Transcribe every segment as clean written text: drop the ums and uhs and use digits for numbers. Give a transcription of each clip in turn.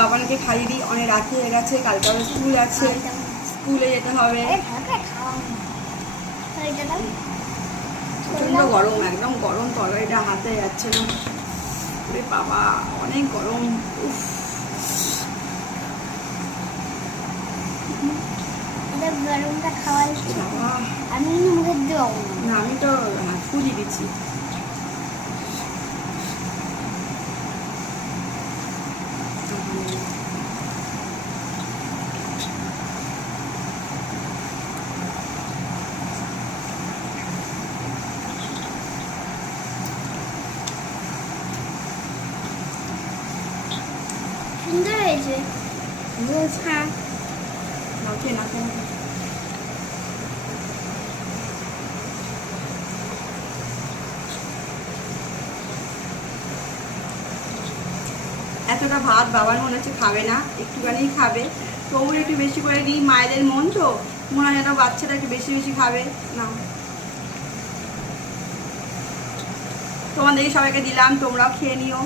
বাবানকে খাইয়ে দিই, অনেক রাত হয়ে গেছে, কালকে আবার স্কুল আছে, স্কুলে যেতে হবে। প্রচন্ড গরম, একদম গরম, তরকারিটা হাতে যাচ্ছে না। ওরে বাবা অনেক গরম। উফ গরমটা খাওয়ার আমি মুখে দেবো না, আমি তো ফুলি দিচ্ছি। সুন্দর হয়েছে। হ্যাঁ নাকে নাকে নাকে। এতটা ভাত বাবার মনে হচ্ছে খাবে না, একটুখানি খাবে, তবু একটু বেশি করে দিই, মায়েদের মন তো মনে হয় যেন বাচ্চাটা একটু বেশি বেশি খাবে না। তোমাদের সবাইকে দিলাম, তোমরাও খেয়ে নিও।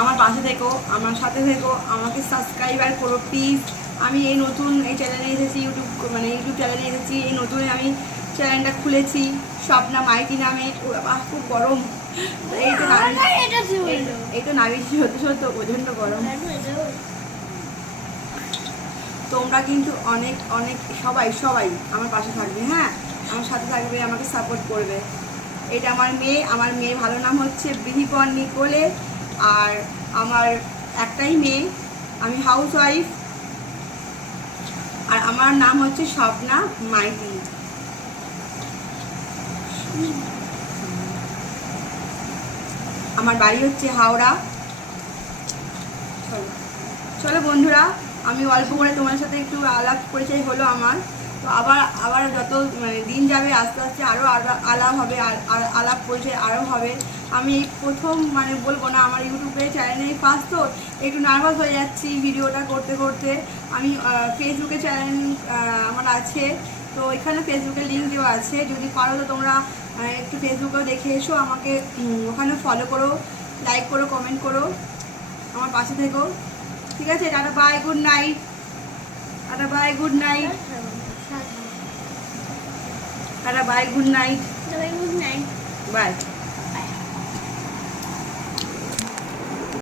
আমার পাশে থেকো, আমার সাথে থেকো, আমাকে সাবস্ক্রাইবার করো প্লিজ। আমি এই নতুন এই চ্যানেলে এসেছি, ইউটিউব চ্যানেলে এসেছি, এই নতুন আমি চ্যানেলটা খুলেছি স্বপ্না মাইতি নামে। ও বাবা খুব গরম, এই তো নাবিছি হতে সত্য প্রচণ্ড গরম। তোমরা কিন্তু অনেক অনেক সবাই সবাই আমার পাশে থাকবে, হ্যাঁ আমার সাথে থাকবে, আমাকে সাপোর্ট করবে। এটা আমার মেয়ে ভালো নাম হচ্ছে বিধিপন নিকোলে। আর আমার একটাই মেয়ে, আমি হাউস ওয়াইফ, আর আমার নাম হচ্ছে স্বপ্না মাইতি। আমার বাড়ি হচ্ছে হাওড়া। চলো চলো বন্ধুরা, আমি অল্প করে তোমার সাথে একটু আলাপ পরিচয় হলো আমার। তো আবার যত দিন যাবে আস্তে আস্তে আরও আলাপ হবে, আলাপ পরিচয় আরও হবে। আমি প্রথম বলবো না, আমার ইউটিউবে চ্যানেলে ফার্স্ট, তো একটু নার্ভাস হয়ে যাচ্ছি ভিডিওটা করতে করতে। আমি ফেসবুকে চ্যানেল আমার আছে, তো এখানে ফেসবুকের লিঙ্ক দেওয়া আছে, যদি পারো তো তোমরা একটু ফেসবুকেও দেখে এসো, আমাকে ওখানে ফলো করো, লাইক করো, কমেন্ট করো, আমার পাশে থেকো। ঠিক আছে, tata bye, good night. Tata bye, good night. Tata bye, good night. Good night. By.